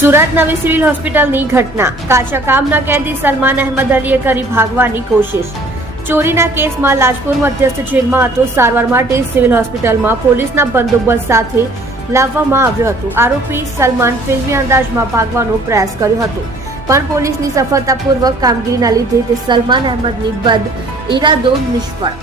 સુરત નવી સિવિલ હોસ્પિટલની ઘટના. કાચા કામના કેદી સલમાન અહેમદ અલીએ કરી ભાગવાની કોશિશ. ચોરીના કેસમાં લાજપુર મધ્યસ્થ જેલમાં હતો. સારવાર માટે સિવિલ હોસ્પિટલમાં પોલીસના બંદોબસ્ત સાથે લાવવામાં આવ્યો હતો. આરોપી સલમાન ફિલ્મી અંદાજમાં ભાગવાનો પ્રયાસ કર્યો હતો, પણ પોલીસની સફળતાપૂર્વક કામગીરીના લીધે તે સલમાન અહેમદની બદ ઇરાદો નિષ્ફળ.